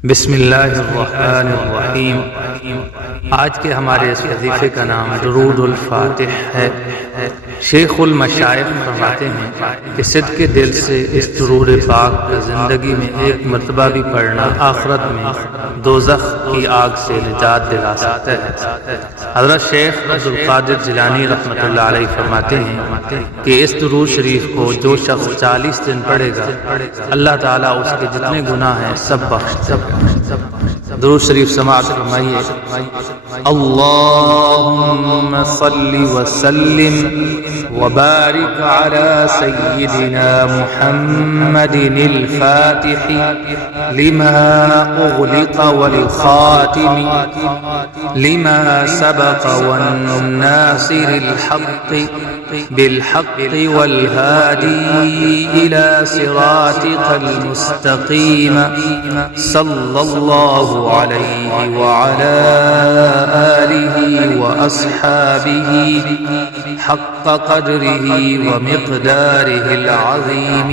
बिस्मिल्लाहिर्रहमानिर्रहीम। आज के हमारे इस वजीफ़े का नाम दुरूदुल फातिह है। शेखुल मशाइख फरमाते हैं कि सिद्क़े दिल से इस दुरूद पाक का ज़िंदगी में एक मरतबा भी पढ़ना आखिरत में दोज़ख की आग से निजात दिला सकता है। हज़रत शेख अब्दुल क़ादिर जिलानी रहमतुल्लाह अलैह फरमाते हैं कि इस दुरूद शरीफ को जो शख्स 40 दिन पढ़ेगा, अल्लाह ताला उसके जितने गुनाह हैं सब बख्श देगा। दुरूद शरीफ समाअत फरमाइए। अल्लाहुम्मा सल्लि व सल्लिम व बारिक अला सय्यिदिना मुहम्मदिनिल फातिहि लिमा उग़लिक़ वल ख़ातिमि लिमा सबक़ वन नासिरिल हक़्क़ि बिल हक़्क़ि वल हादी इला सिरातिकल मुस्तक़ीम सल्लल्लाहु अलैहि व अला आलिहि व अस्हाबिहि हक़्क़ क़द्रिहि व मिक़दारिहिल अज़ीम।